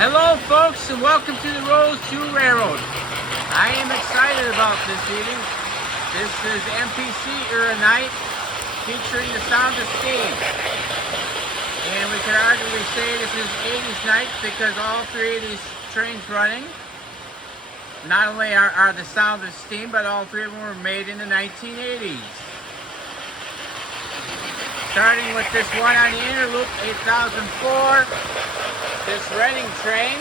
Hello folks and welcome to the Rose 2 Railroad. I am excited about this evening. This is MPC era night featuring the sound of steam. And we could arguably say this is 80s night because all three of these trains running not only are the sound of steam, but all three of them were made in the 1980s. Starting with this one on the inner loop, 8004. This Reading train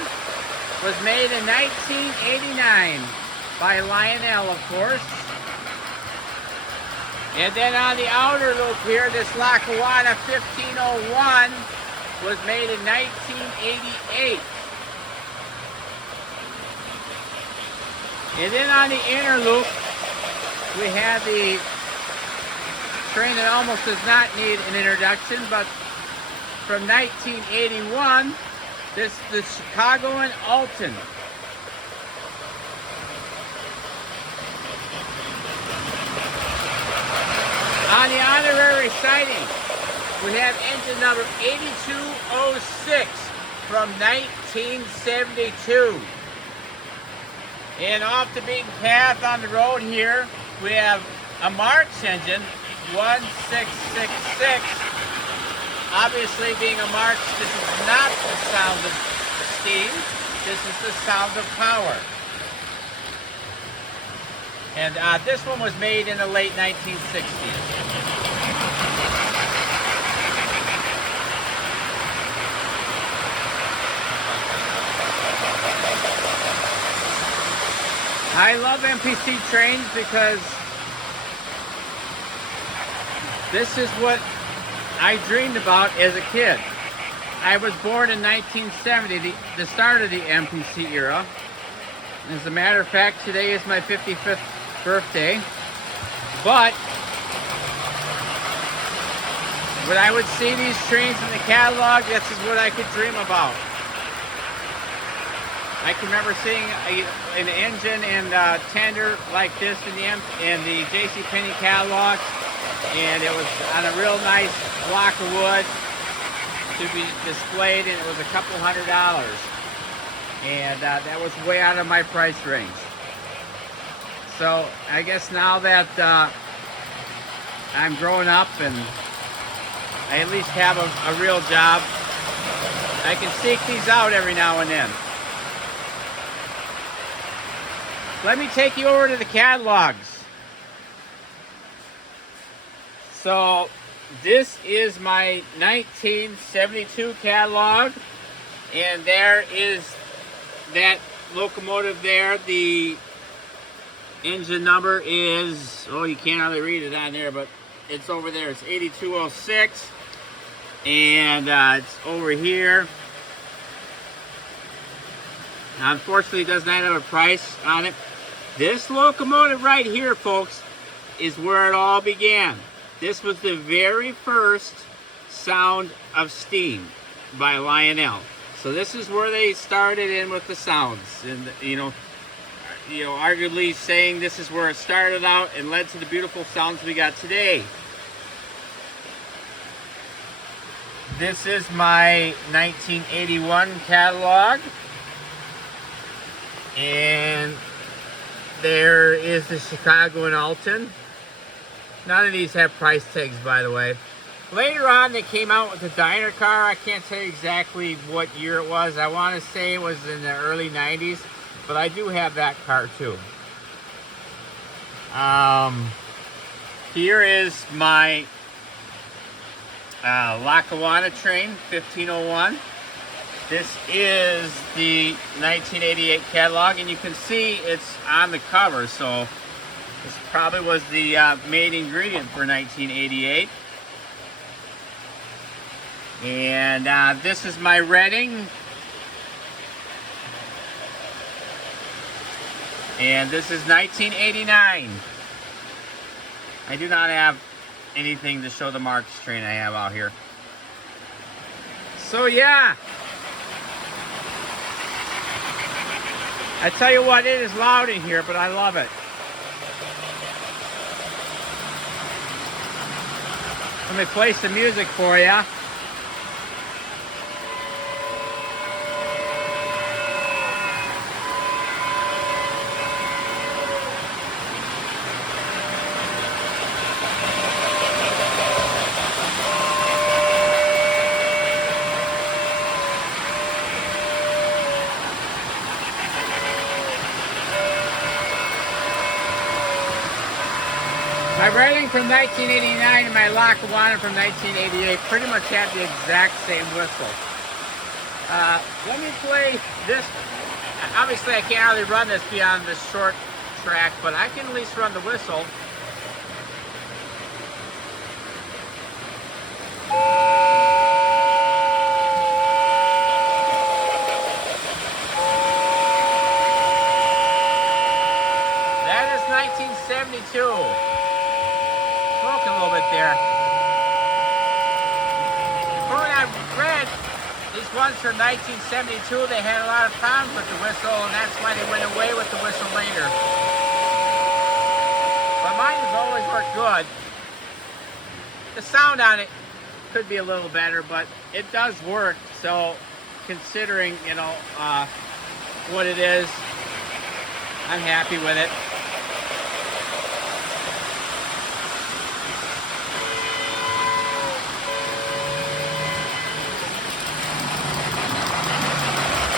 was made in 1989 by Lionel, of course. And then on the outer loop here, this Lackawanna 1501 was made in 1988. And then on the inner loop, we have the train that almost does not need an introduction, but from 1981, this is the Chicago and Alton. On the honorary siding, we have engine number 8206 from 1972. And off the beaten path on the road here, we have a Marx engine, 1666. Obviously, being a Marx, this is not the sound of steam. This is the sound of power. And this one was made in the late 1960s. I love MPC trains because this is what I dreamed about as a kid. I was born in 1970, the start of the MPC era. As a matter of fact, today is my 55th birthday. But when I would see these trains in the catalog, this is what I could dream about. I can remember seeing an engine and tender like this in the JCPenney catalog. And it was on a real nice block of wood to be displayed, and it was a couple $100. And that was way out of my price range. So I guess now that I'm growing up and I at least have a real job, I can seek these out every now and then. Let me take you over to the catalogs. So this is my 1972 catalog, and there is that locomotive there. The engine number is, oh, you can't hardly read it on there, but it's over there. It's 8206, and it's over here. Unfortunately, it does not have a price on it. This locomotive right here, folks, is where it all began. This was the very first sound of steam by Lionel. So this is where they started in with the sounds, and you know, arguably saying this is where it started out and led to the beautiful sounds we got today. This is my 1981 catalog, and there is the Chicago and Alton. None of these have price tags, by the way. Later on, they came out with the diner car. I can't tell you exactly what year it was. I want to say it was in the early 90s, but I do have that car too. Here is my Lackawanna train, 1501. This is the 1988 catalog, and you can see it's on the cover, so this probably was the main ingredient for 1988. And this is my Reading. And this is 1989. I do not have anything to show the Marx train I have out here. So yeah. I tell you what, it is loud in here, but I love it. Let me play some music for you. My Redding from 1989 and my Lackawanna from 1988 pretty much have the exact same whistle. Let me play this. Obviously, I can't really run this beyond the short track, but I can at least run the whistle. That is 1972. Broke a little bit there. From what I've read, these ones from 1972, they had a lot of problems with the whistle, and that's why they went away with the whistle later. But mine has always worked good. The sound on it could be a little better, but it does work. So, considering, you know, what it is, I'm happy with it.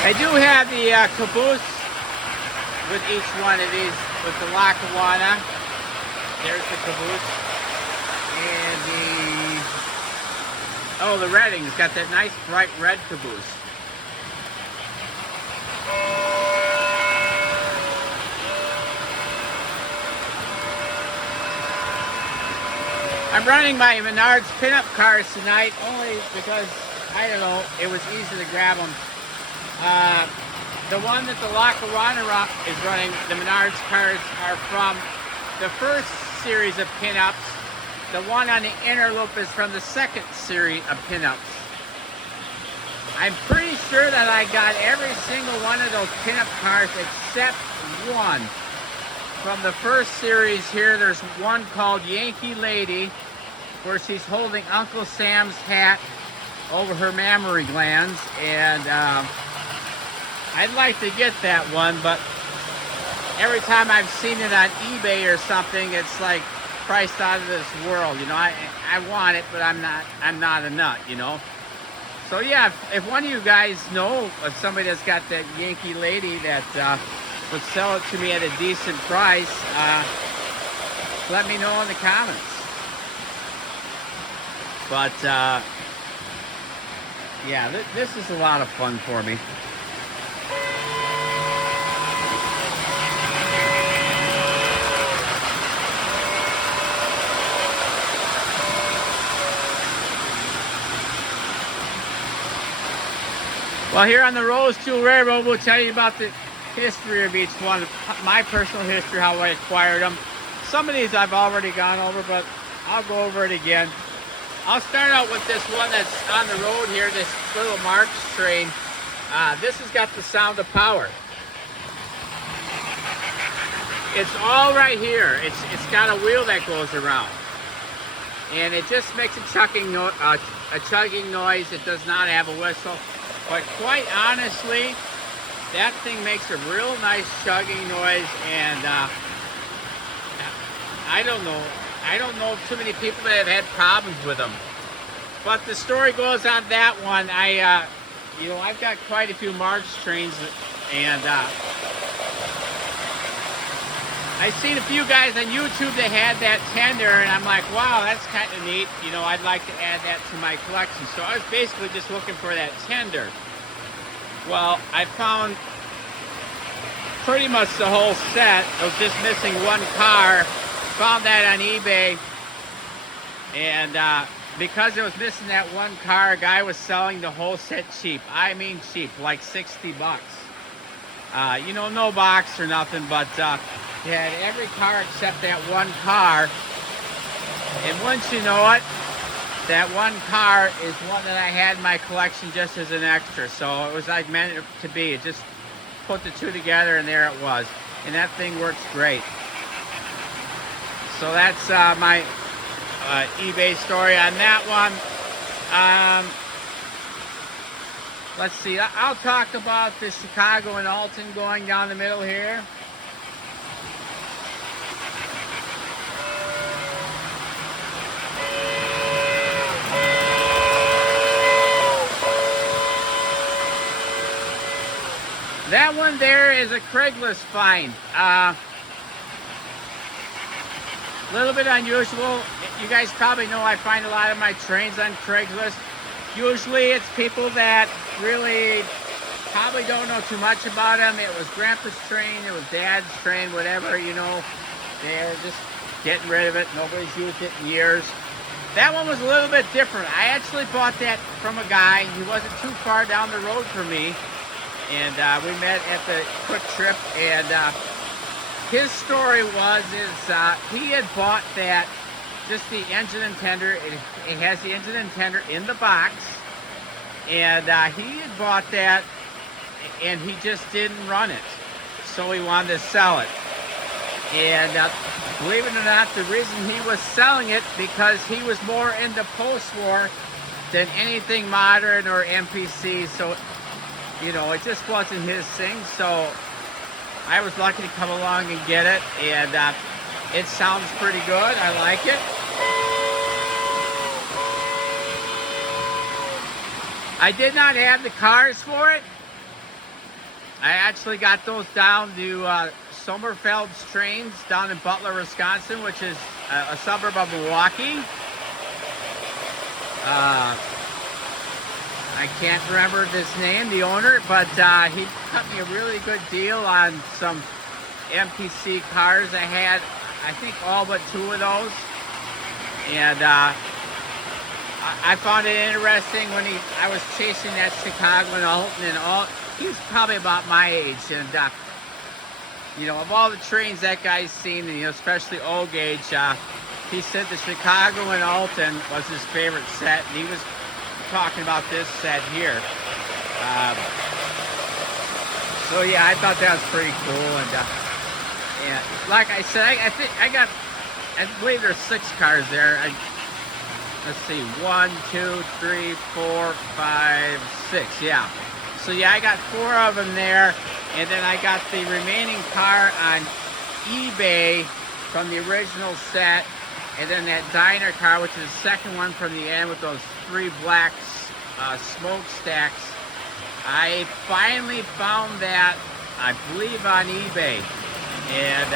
I do have the caboose with each one of these, with the Lackawanna. There's the caboose. And the Redding's got that nice bright red caboose. I'm running my Menards Pinup cars tonight only because, I don't know, it was easy to grab them. The one that the Lackawanna is running, the Menards cars are from the first series of Pinups. The one on the inner loop is from the second series of Pinups. I'm pretty sure that I got every single one of those Pinup cars except one. From the first series here, there's one called Yankee Lady, where she's holding Uncle Sam's hat over her mammary glands, and I'd like to get that one, but every time I've seen it on eBay or something, it's like priced out of this world. You know, I want it, but I'm not a nut, you know. So yeah, if one of you guys know of somebody that's got that Yankee Lady that would sell it to me at a decent price, let me know in the comments. But yeah, this is a lot of fun for me. Well, here on the Rose Jewel Railroad, we'll tell you about the history of each one, my personal history, how I acquired them. Some of these I've already gone over, but I'll go over it again. I'll start out with this one that's on the road here, this little Marx train. This has got the sound of power. It's all right here. It's got a wheel that goes around. And it just makes a chugging noise. It does not have a whistle. But quite honestly, that thing makes a real nice chugging noise, and I don't know too many people that have had problems with them. But the story goes on that one. You know, I've got quite a few Marx trains, and I've seen a few guys on YouTube that had that tender, and I'm like, wow, that's kind of neat. You know, I'd like to add that to my collection. So I was basically just looking for that tender. Well, I found pretty much the whole set. I was just missing one car. Found that on eBay, and because it was missing that one car, a guy was selling the whole set cheap. I mean cheap, like 60 bucks. You know, no box or nothing, but he had every car except that one car. And once you know it, that one car is one that I had in my collection just as an extra. So it was like meant to be. It just put the two together, and there it was. And that thing works great. So that's my eBay story on that one. Let's see. I'll talk about the Chicago and Alton going down the middle here. That one there is a Craigslist find. A little bit unusual. You guys probably know I find a lot of my trains on Craigslist. Usually it's people that really probably don't know too much about them. It was Grandpa's train, it was Dad's train, whatever, you know. They're just getting rid of it. Nobody's used it in years. That one was a little bit different. I actually bought that from a guy. He wasn't too far down the road from me. And we met at the Quick Trip. And his story was, he had bought that, just the engine and tender. It has the engine and tender in the box. And he had bought that, and he just didn't run it. So he wanted to sell it. And believe it or not, the reason he was selling it, because he was more into post-war than anything modern or MPC. So, you know, it just wasn't his thing. So I was lucky to come along and get it. And it sounds pretty good. I like it. I did not have the cars for it. I actually got those down to Sommerfeld's Trains down in Butler, Wisconsin, which is a suburb of Milwaukee. I can't remember his name, the owner, but he cut me a really good deal on some MPC cars. I had, I think, all but 2 of those. And I found it interesting when I was chasing that Chicago and Alton and all. He was probably about my age, and you know, of all the trains that guy's seen, and, you know, especially old gauge, he said the Chicago and Alton was his favorite set, and he was talking about this set here. So yeah, I thought that was pretty cool, and like I said, I believe there's 6 cars there. Let's see, 1, 2, 3, 4, 5, 6. Yeah. So yeah, I got 4 of them there, and then I got the remaining car on eBay from the original set, and then that diner car, which is the second one from the end with those 3 black smokestacks. I finally found that, I believe, on eBay, and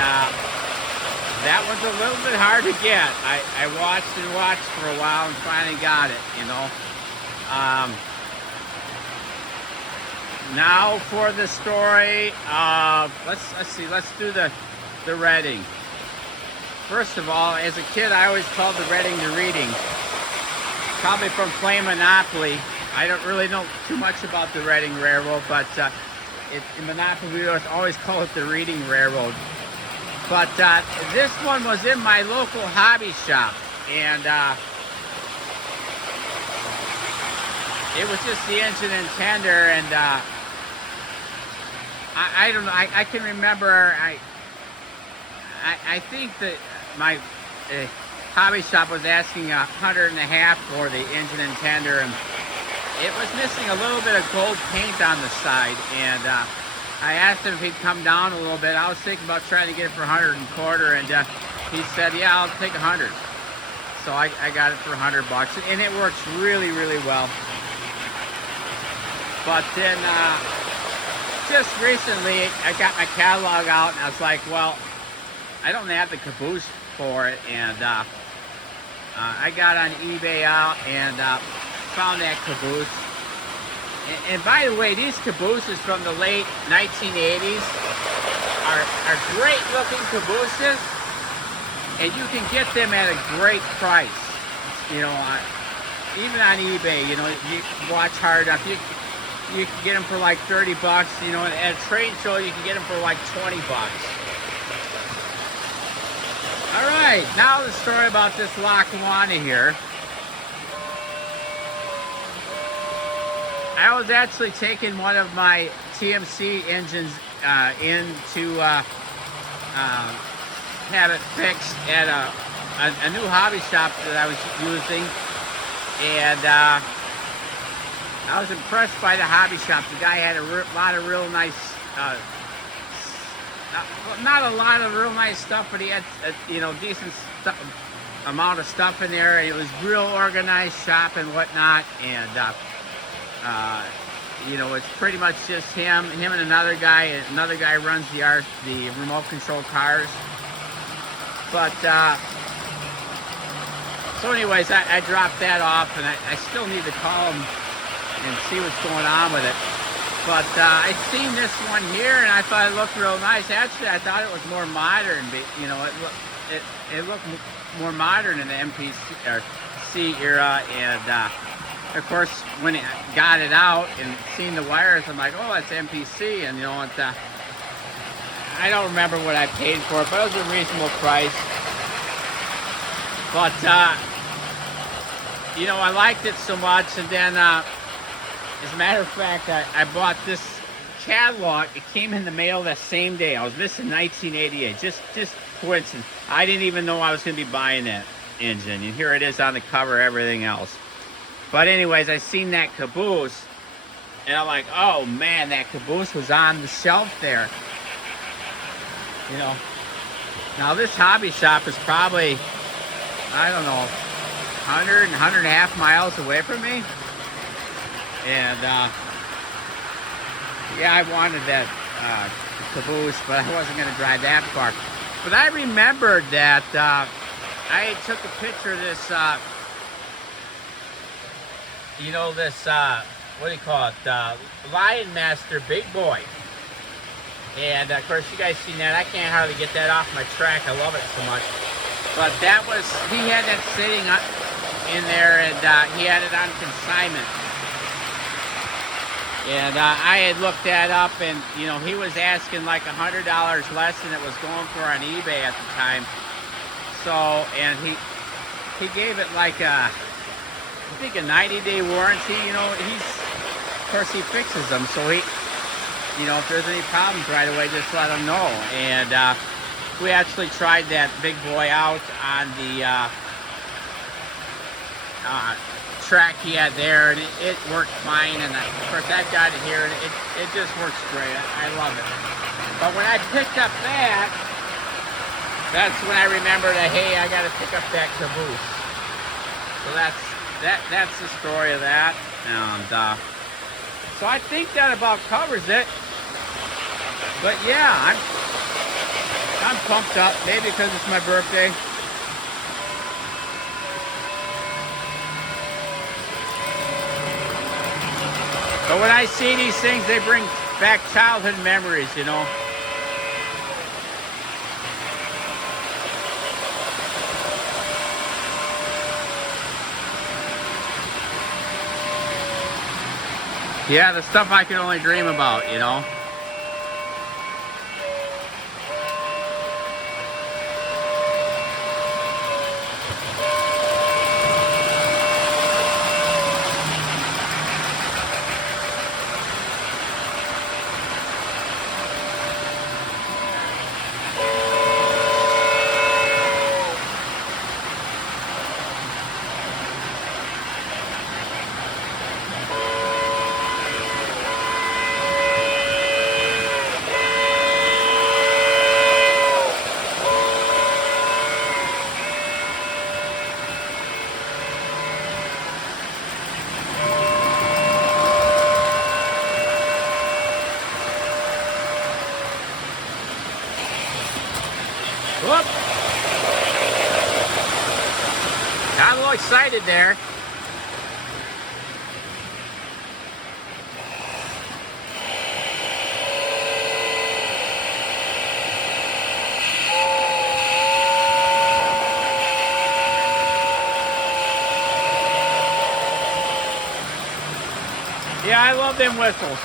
that was a little bit hard to get. I watched and watched for a while and finally got it, you know. Now for the story. Let's do the Reading. First of all, as a kid, I always called the Reading the Reading. Probably from playing Monopoly. I don't really know too much about the Reading Railroad, but in Monopoly we always call it the Reading Railroad. But this one was in my local hobby shop, and it was just the engine and tender, and I don't know. I can remember. I think that my hobby shop was asking $150 for the engine and tender, and it was missing a little bit of gold paint on the side. And I asked him if he'd come down a little bit. I was thinking about trying to get it for $125, and he said, "Yeah, I'll take 100." So I got it for $100, and it works really, really well. But then just recently, I got my catalog out, and I was like, well, I don't have the caboose for it, and I got on eBay out and found that caboose. And by the way, these cabooses from the late 1980s are great looking cabooses, and you can get them at a great price. You know, even on eBay, you know, you watch hard enough, you can get them for like $30, you know, at a trade show you can get them for like $20. All right, now the story about this Lackawanna here. I was actually taking one of my TMC engines in to have it fixed at a new hobby shop that I was using, and I was impressed by the hobby shop. The guy had a lot of real nice, not a lot of real nice stuff, but he had you know, decent amount of stuff in there, and it was real organized shop and whatnot. And you know, it's pretty much just him and another guy. Another guy runs the remote control cars. But So anyways, I dropped that off, and I still need to call them and see what's going on with it. But I seen this one here, and I thought it looked real nice. Actually, I thought it was more modern. You know, it looked more modern in the MPC or C era, and of course, when I got it out and seen the wires, I'm like, oh, that's MPC, and you know what? I don't remember what I paid for it, but it was a reasonable price. But you know, I liked it so much, and then as a matter of fact, I bought this catalog. It came in the mail that same day. I was missing 1988. Just coincidence. I didn't even know I was going to be buying that engine, and here it is on the cover, everything else. But anyways, I seen that caboose, and I'm like, oh man, that caboose was on the shelf there. You know, now this hobby shop is probably, I don't know, 100.5 miles away from me. And yeah, I wanted that caboose, but I wasn't going to drive that far. But I remembered that I took a picture of this, you know, this, what do you call it, Lion Master Big Boy. And of course, you guys seen that. I can't hardly get that off my track. I love it so much. But that was, he had that sitting in there, and he had it on consignment. And I had looked that up, and you know, he was asking like $100 less than it was going for on eBay at the time. So, and he gave it like a, I think a 90-day warranty. You know, of course he fixes them, so he, you know, if there's any problems right away, just let them know. And we actually tried that big boy out on the track he had there, and it worked fine. And of course that got it here, and it just works great. I love it. But when I picked up that's when I remembered that, hey, I got to pick up that caboose. So that's the story of that. And so I think that about covers it. But yeah, I'm pumped up. Maybe because it's my birthday. But when I see these things, they bring back childhood memories, you know. Yeah, the stuff I could only dream about, you know. Whoop! Got a little excited there. Yeah, I love them whistles.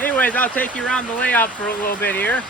Anyways, I'll take you around the layout for a little bit here.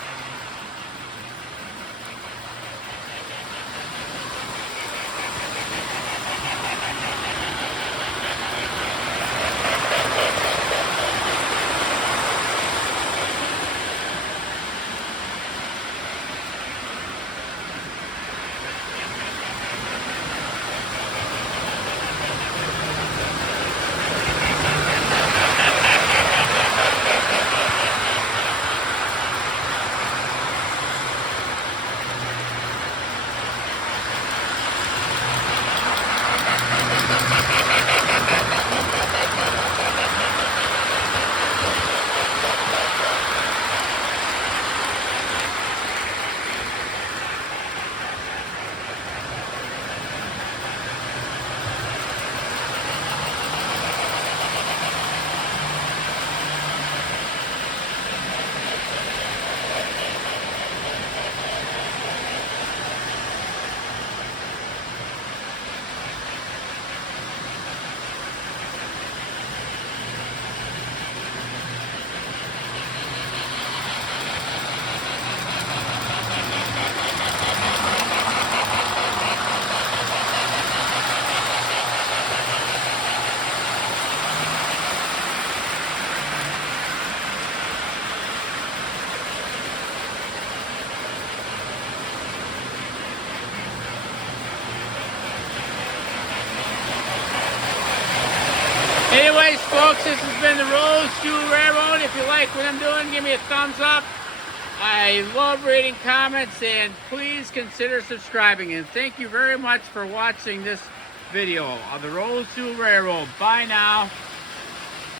Anyways, folks, this has been the Rose Jewel Railroad. If you like what I'm doing, give me a thumbs up. I love reading comments, and please consider subscribing. And thank you very much for watching this video of the Rose Jewel Railroad. Bye now.